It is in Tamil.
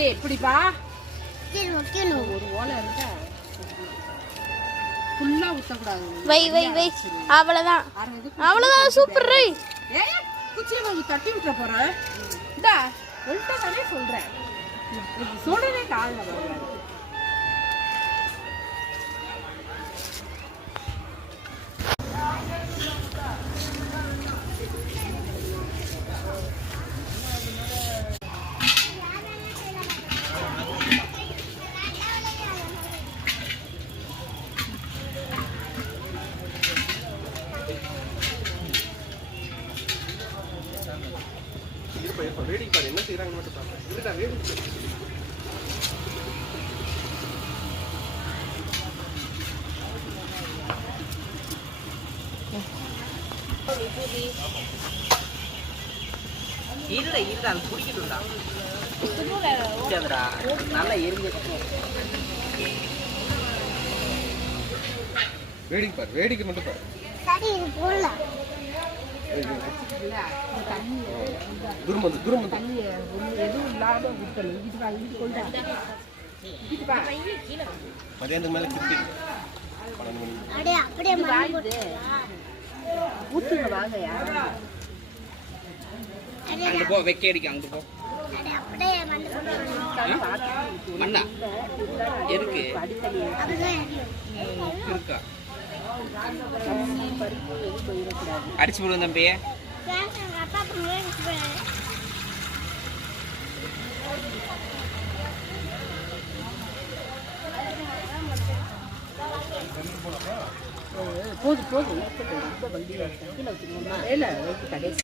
இப்படிப்பா ஒரு ஓலை இருக்கா ஃபுல்லா ஊத்தக்கூடாது. வை அவ்வளவுதான் அவ்வளவுதான். சூப்பர். ஏய் குச்சில வாங்கி தட்டி விட்டுற போறேன். இந்தா ஒன்ட்ட தானே சொல்றேன். சொல்றதே கால்ல வரல. வேடிக்கை பாரு என்ன செய்யறாங்க மட்டும் பாருங்க. இதுடா வேடிக்கை. இல்ல அது குடிக்கணும்டா. நல்லா எரிஞ்சு வேடிக்கை பாரு வேடிக்கை மட்டும் பாரு. மதியானத்துக்கு மேல கிட்டி அங்க போ வெக்க அடிக்க அங்க போ. மண்ணா இருக்கு இருக்கா அடிச்சு விடுவோம் தம்பி. போதும் ரொம்ப வண்டி கீழே வச்சுக்கோமா. இல்லை கடைசி